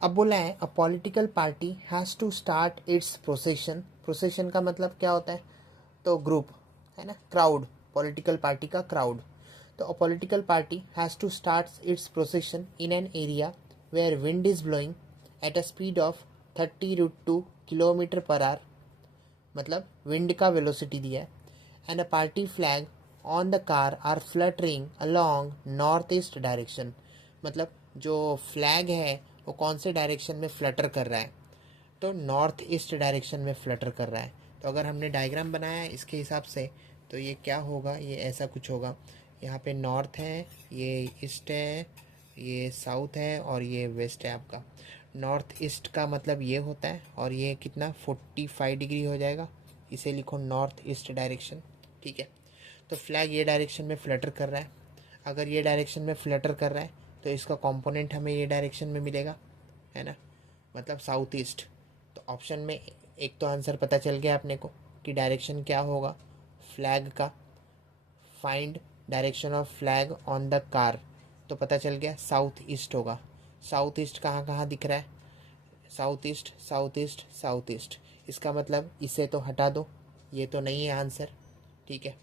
अब बोला है a political party has to start its procession. Procession का मतलब क्या होता है? तो ग्रुप, है ना, क्राउड, पॉलिटिकल पार्टी का क्राउड। तो a political party has to start its procession in an area where wind is blowing at a speed of 30 kilometre per hour, मतलब विंड का वेलोसिटी दिया है, and a party flag on the car are fluttering along north east direction. मतलब जो flag है वो कौन से डायरेक्शन में फ्लटर कर रहा है? तो नॉर्थ ईस्ट डायरेक्शन में फ्लटर कर रहा है। तो अगर हमने डायग्राम बनाया है इसके हिसाब से तो ये क्या होगा, ये ऐसा कुछ होगा। यहाँ पे नॉर्थ है, ये ईस्ट है, ये साउथ है और ये वेस्ट है आपका। नॉर्थ ईस्ट का मतलब ये होता है और ये कितना 45 डिग्री हो जाएगा। इसे लिखो नॉर्थ ईस्ट डायरेक्शन। ठीक है, तो फ्लैग ये डायरेक्शन में फ्लटर कर रहा है। अगर ये डायरेक्शन में फ्लटर कर रहा है तो इसका कंपोनेंट हमें ये डायरेक्शन में मिलेगा, है ना, मतलब साउथ ईस्ट। तो ऑप्शन में एक तो आंसर पता चल गया अपने को कि डायरेक्शन क्या होगा फ्लैग का। Find direction of flag on the car, तो पता चल गया साउथ ईस्ट होगा। साउथ ईस्ट कहाँ कहाँ दिख रहा है? South east, south east, south east. इसका मतलब इसे तो हटा दो, ये तो नहीं है आंसर। ठीक है,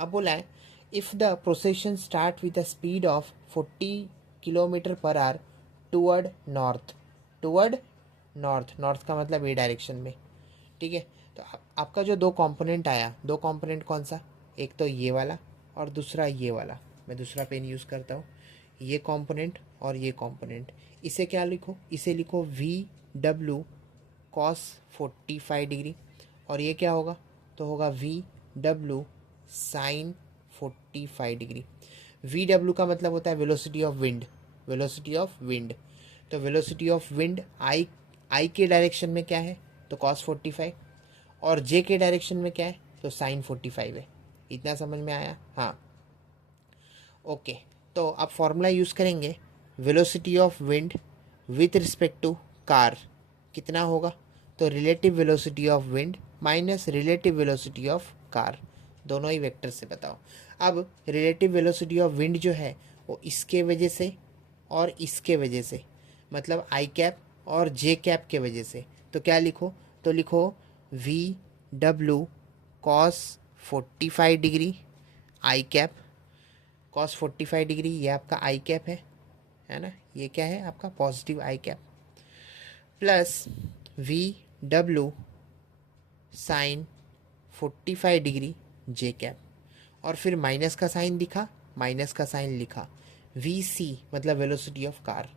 अब बोला है if the procession start with a speed of 40 kilometre per hour toward north. Toward north, north का मतलब ये डायरेक्शन में। ठीक है, तो आपका जो दो कंपोनेंट आया, दो कंपोनेंट कौन सा? एक तो ये वाला और दूसरा ये वाला। मैं दूसरा पेन यूज़ करता हूँ। ये कंपोनेंट और ये कंपोनेंट, इसे क्या लिखो? इसे लिखो VW कॉस 45 डिग्री। और ये क्या होगा? तो होगा VW साइन 45 डिग्री। VW का मतलब होता है velocity of wind. Velocity of wind, तो वेलोसिटी ऑफ विंड आई के डायरेक्शन में क्या है? तो कॉस 45। और जे के डायरेक्शन में क्या है? तो साइन 45 है। इतना समझ में आया? हाँ, ओके। तो आप फॉर्मूला यूज़ करेंगे, velocity of wind with respect to car कितना होगा? तो relative velocity of wind minus relative velocity of car, दोनों ही वेक्टर से बताओ। अब रिलेटिव वेलोसिटी ऑफ विंड जो है वो इसके वजह से और इसके वजह से, मतलब आई कैप और जे कैप के वजह से। तो क्या लिखो? तो लिखो VW cos 45 degree I cap. Cos 45 degree ये आपका आई कैप है ना, ये क्या है आपका positive I cap, plus VW sine 45 degree J cap. और फिर माइनस का साइन दिखा, माइनस का साइन लिखा। VC मतलब velocity of car.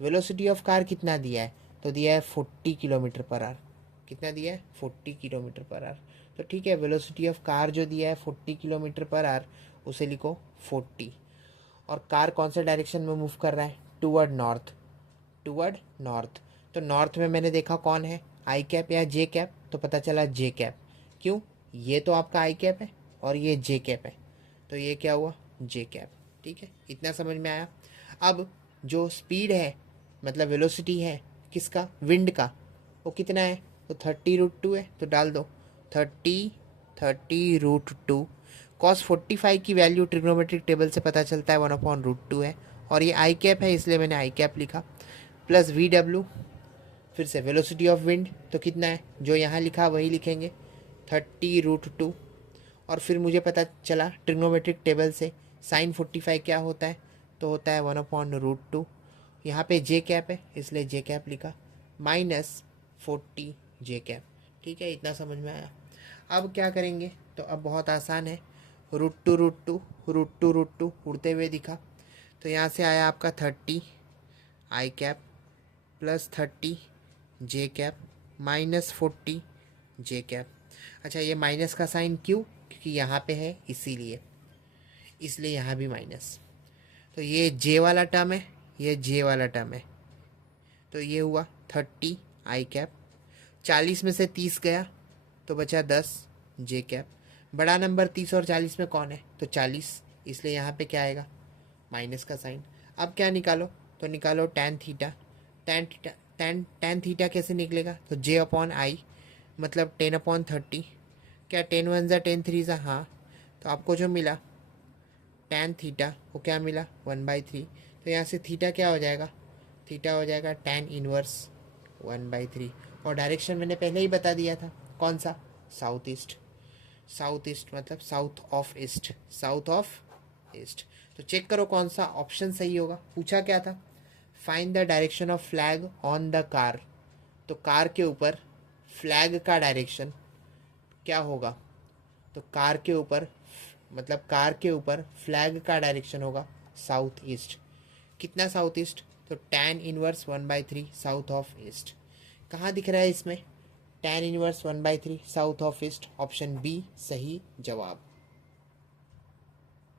Velocity of car कितना दिया है? तो दिया है 40 किलोमीटर पर आवर। कितना दिया है? 40 किलोमीटर पर आवर। तो ठीक है, वेलोसिटी ऑफ कार जो दिया है 40 किलोमीटर पर आवर, उसे लिखो 40। और कार कौन से डायरेक्शन में मूव कर रहा है? Toward north. टूवर्ड नॉर्थ, तो नॉर्थ में मैंने देखा कौन है, आई कैप या जे कैप, तो पता चला जे कैप। क्यों? ये तो आपका आई कैप है और ये जे कैप है, तो ये क्या हुआ? जे कैप। ठीक है, इतना समझ में आया। अब जो स्पीड है मतलब वेलोसिटी है किसका? विंड का, वो कितना है? तो 30√2 है, तो डाल दो 30√2। कॉस 45 की वैल्यू ट्रिग्नोमेट्रिक टेबल से पता चलता है 1/√2 है, और ये आई कैप है इसलिए मैंने आई कैप लिखा, प्लस VW फिर से वेलोसिटी ऑफ विंड, तो कितना है? जो यहाँ लिखा वही लिखेंगे 30√2। और फिर मुझे पता चला ट्रिग्नोमेट्रिक टेबल से साइन 45 क्या होता है? तो होता है 1/√2। यहाँ पे जे कैप है इसलिए जे कैप लिखा, माइनस 40 जे कैप। ठीक है, इतना समझ में आया। अब क्या करेंगे? तो अब बहुत आसान है, √2 उड़ते हुए दिखा, तो यहाँ से आया आपका 30 आई कैप प्लस 30 जे कैप माइनस 40 जे कैप। अच्छा, ये माइनस का साइन क्यों? क्योंकि यहाँ पे है इसीलिए, इसलिए यहाँ भी माइनस। तो ये जे वाला टर्म है, ये जे वाला टर्म है, तो ये हुआ 30 आई कैप। 40 में से 30 गया तो बचा 10 जे कैप। बड़ा नंबर 30 और 40 में कौन है? तो 40, इसलिए यहाँ पे क्या आएगा? माइनस का साइन। अब क्या निकालो? तो निकालो टैन थीटा। टैन थीटा कैसे निकलेगा? तो J/I मतलब 10/30। क्या 10 वन ज़ा 10 थ्री ज़ा? हाँ, तो आपको जो मिला टैन थीटा वो क्या मिला? 1/3। तो यहाँ से थीटा क्या हो जाएगा? थीटा हो जाएगा tan इनवर्स 1/3। और डायरेक्शन मैंने पहले ही बता दिया था, कौन सा, साउथ ईस्ट। साउथ ईस्ट मतलब south of east, south of east. तो चेक करो कौन सा ऑप्शन सही होगा। पूछा क्या था, find the direction of flag on the car. तो कार के ऊपर फ्लैग का डायरेक्शन क्या होगा, तो कार के ऊपर मतलब कार के ऊपर फ्लैग का डायरेक्शन होगा साउथ ईस्ट। कितना साउथ ईस्ट, तो tan inverse 1/3 south of east. कहाँ दिख रहा है इसमें tan inverse 1/3 south of east, option B सही जवाब।